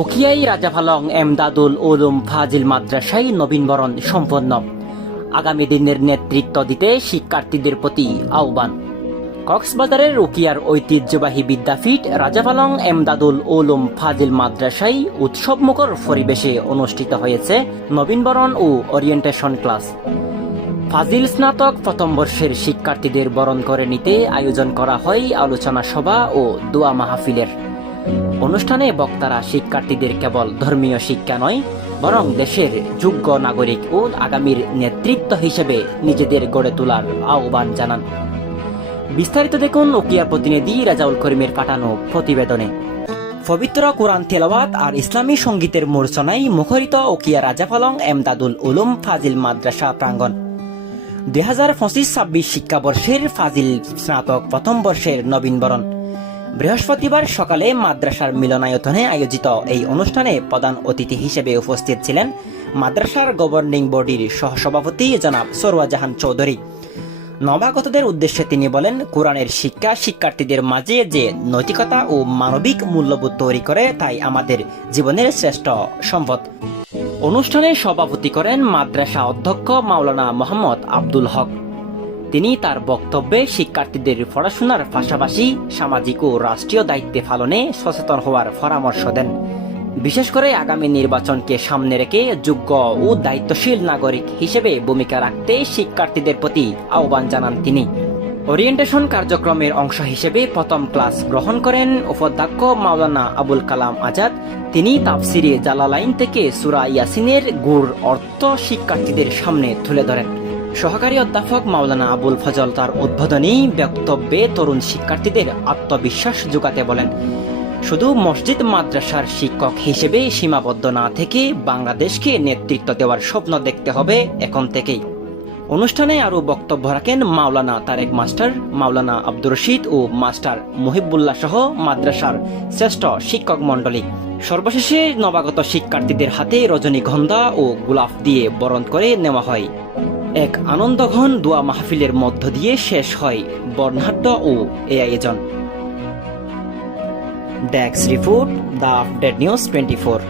উখিয়াই রাজাফালং এমদাদুল উলুম ফাজিল মাদ্রাসায় নবীনবরণ সম্পন্ন। আগামী দিনের নেতৃত্ব দিতে শিক্ষার্থীদের প্রতি আহ্বান। কক্সবাজারের উখিয়ার ঐতিহ্যবাহী বিদ্যাপীঠ রাজাফালং এমদাদুল উলুম ফাজিল মাদ্রাসায় উৎসবমুখর পরিবেশে অনুষ্ঠিত হয়েছে নবীনবরণ ও ওরিয়েন্টেশন ক্লাস। ফাজিল স্নাতক প্রথম বর্ষের শিক্ষার্থীদের বরণ করে নিতে আয়োজন করা হয় আলোচনা সভা ও দোয়া মাহফিলের। অনুষ্ঠানে বক্তারা শিক্ষার্থীদের কেবল ধর্মীয় শিক্ষা নয়, বরং দেশের যোগ্য নাগরিক ও আগামীর নেতৃত্ব হিসেবে নিজেদের গড়ে তোলার আহ্বান জানান। বিস্তারিত দেখুন উকিয়ার প্রতিনিধি রাজাউল করিমের পাঠানো প্রতিবেদনে। পবিত্র কোরআন তেলাওয়াত আর ইসলামী সঙ্গীতের মূর্ছনায় মুখরিত উকিয়া রাজাফালং এমদাদুল উলুম ফাজিল মাদ্রাসা প্রাঙ্গণ। 2025-26 শিক্ষাবর্ষের ফাজিল স্নাতক প্রথম বর্ষের নবীনবরণ। বৃহস্পতিবার সকালে মাদ্রাসার মিলনায়তনে আয়োজিত এই অনুষ্ঠানে প্রধান অতিথি হিসেবে উপস্থিত ছিলেন মাদ্রাসার গভর্নিং বডির সহসভাপতি জনাব সরওয়া জাহান চৌধুরী। নবাগতদের উদ্দেশ্যে তিনি বলেন, কোরআনের শিক্ষা শিক্ষার্থীদের মাঝে যে নৈতিকতা ও মানবিক মূল্যবোধ তৈরি করে, তাই আমাদের জীবনের শ্রেষ্ঠ সম্পদ। অনুষ্ঠানে সভাপতি করেন মাদ্রাসা অধ্যক্ষ মাওলানা মোহাম্মদ আব্দুল হক। তিনি তার বক্তব্যে শিক্ষার্থীদের পড়াশোনার পাশাপাশি সামাজিক ও রাষ্ট্রীয় দায়িত্বে পালনে সচেতন হওয়ার পরামর্শ দেন। বিশেষ করে আগামী নির্বাচনকে সামনে রেখে যোগ্য ও দায়িত্বশীল নাগরিক হিসেবে ভূমিকা রাখতে শিক্ষার্থীদের প্রতি আহ্বান জানান তিনি। ওরিয়েন্টেশন কার্যক্রমের অংশ হিসেবে প্রথম ক্লাস গ্রহণ করেন উপাধ্যক্ষ মাওলানা আবুল কালাম আজাদ। তিনি তাফসিরে জালালাইন থেকে সূরা ইয়াসিনের গূঢ় অর্থ শিক্ষার্থীদের সামনে তুলে ধরেন। সহকারী অধ্যাপক মাওলানা আবুল ফজল তার উদ্বোধনী বক্তব্যে তরুণ শিক্ষার্থীদের আত্মবিশ্বাস যোগাতে বলেন, শুধু মসজিদ মাদ্রাসার শিক্ষক হিসেবে সীমাবদ্ধ না থেকে বাংলাদেশকে নেতৃত্ব দেওয়ার স্বপ্ন দেখতে হবে এখন থেকেই। অনুষ্ঠানে আরও বক্তব্য রাখেন মাওলানা তারেক মাস্টার, মাওলানা আব্দুর রশিদ ও মাস্টার মুহিবুল্লাহ সহ মাদ্রাসার শ্রেষ্ঠ শিক্ষক মণ্ডলী। সর্বশেষে নবাগত শিক্ষার্থীদের হাতে রজনীগন্ধা ও গোলাপ দিয়ে বরণ করে নেওয়া হয়। এক আনন্দঘন দোয়া মাহফিলের মধ্য দিয়ে শেষ হয় বর্ণাঢ্য ও এই আয়োজন। Desk report, the update news 24।